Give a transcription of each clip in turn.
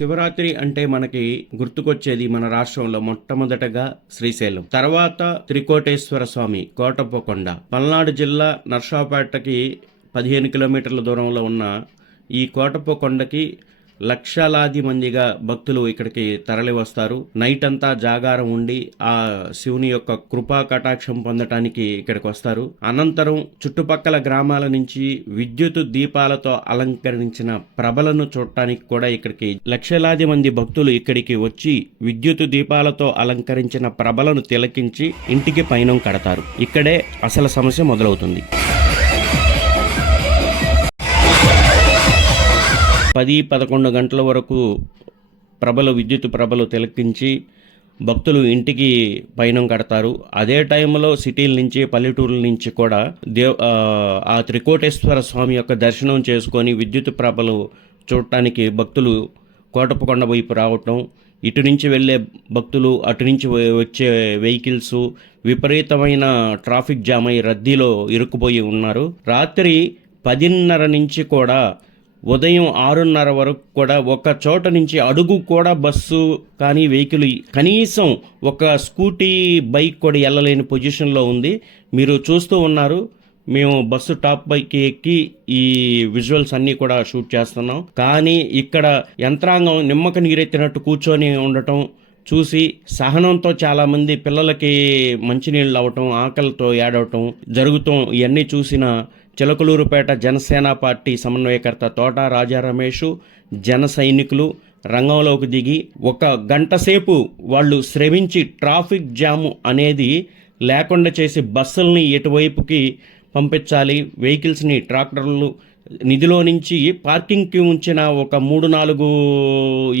శివరాత్రి అంటే మనకి గుర్తుకొచ్చేది మన రాష్ట్రంలో మొట్టమొదటగా శ్రీశైలం. తర్వాత త్రికోటేశ్వర స్వామి కోటప్పకొండ. పల్నాడు జిల్లా నర్సాపేటకి పదిహేను కిలోమీటర్ల దూరంలో ఉన్న ఈ కోటప్పకొండకి లక్షలాది మందిగా భక్తులు ఇక్కడికి తరలి వస్తారు నైట్ అంతా జాగారం ఉండి ఆ శివుని యొక్క కృపా కటాక్షం పొందటానికి ఇక్కడికి వస్తారు. అనంతరం చుట్టుపక్కల గ్రామాల నుంచి విద్యుత్ దీపాలతో అలంకరించిన ప్రభలను చూడటానికి కూడా ఇక్కడికి లక్షలాది మంది భక్తులు ఇక్కడికి వచ్చి విద్యుత్ దీపాలతో అలంకరించిన ప్రభలను తిలకించి ఇంటికి పైన కడతారు. ఇక్కడే అసలు సమస్య మొదలవుతుంది. పది పదకొండు గంటల వరకు ప్రభలు విద్యుత్ ప్రభలు తిలకించి భక్తులు ఇంటికి పయనం కడతారు. అదే టైంలో సిటీల నుంచి పల్లెటూరుల నుంచి కూడా దేవ్ ఆ, త్రికోటేశ్వర స్వామి యొక్క దర్శనం చేసుకొని విద్యుత్ ప్రభలు చూడటానికి భక్తులు కోటప్పకొండ వైపు రావటం ఇటు నుంచి వెళ్ళే భక్తులు అటు నుంచి వచ్చే వెహికల్స్ విపరీతమైన ట్రాఫిక్ జామ్ అయి రద్దీలో ఇరుక్కుపోయి ఉన్నారు. రాత్రి పదిన్నర నుంచి కూడా ఉదయం ఆరున్నర వరకు కూడా ఒక చోట నుంచి అడుగు కూడా బస్సు కానీ వెహికల్ కనీసం ఒక స్కూటీ బైక్ కూడా వెళ్ళలేని పొజిషన్లో ఉంది. మీరు చూస్తూ ఉన్నారు. మేము బస్సు టాప్ బైక్ ఎక్కి ఈ విజువల్స్ అన్నీ కూడా షూట్ చేస్తున్నాం. కానీ ఇక్కడ యంత్రాంగం నిమ్మక నీరెత్తినట్టు కూర్చొని ఉండటం చూసి సహనంతో చాలామంది పిల్లలకి మంచినీళ్ళు అవ్వటం ఆకలితో ఏడవటం జరుగుతాం ఇవన్నీ చూసిన చిలకలూరుపేట జనసేన పార్టీ సమన్వయకర్త తోట రాజా రమేష్ జన సైనికులు రంగంలోకి దిగి ఒక గంట సేపు వాళ్ళు శ్రమించి ట్రాఫిక్ జాము అనేది లేకుండా చేసి బస్సుల్ని ఎటువైపుకి పంపించాలి వెహికల్స్ని ట్రాక్టర్లు నిధిలో నుంచి పార్కింగ్కి ఉంచిన ఒక మూడు నాలుగు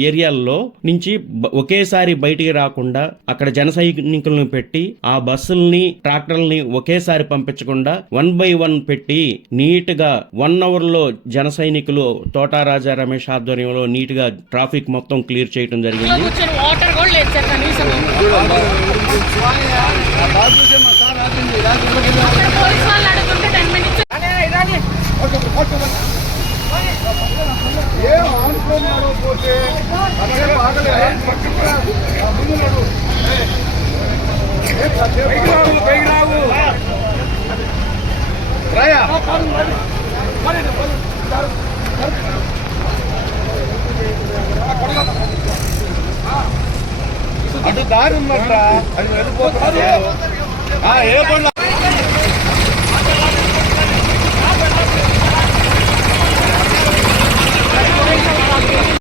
ఏరియాల్లో నుంచి ఒకేసారి బయటికి రాకుండా అక్కడ జన సైనికులను పెట్టి ఆ బస్సుల్ని ట్రాక్టర్లని ఒకేసారి పంపించకుండా వన్ బై వన్ పెట్టి నీట్గా వన్ అవర్లో జన సైనికులు తోటారాజా రమేష్ ఆధ్వర్యంలో నీట్గా ట్రాఫిక్ మొత్తం క్లియర్ చేయడం జరిగింది కూర్చొని వాటర్ కూడా లేదు సార్ కనీసం అక్కడ పోలీస్ వాళ్ళు అడుగుతుంటే టెన్ మినిట్స్ ఏం ఆనుకున్నాడో పోతే అదే బాగలే ముందు నడు రాయా అటు దారి ఉన్నట్రా. అది వెళ్ళిపోతుంది. ఆ, ఏ బండ్లు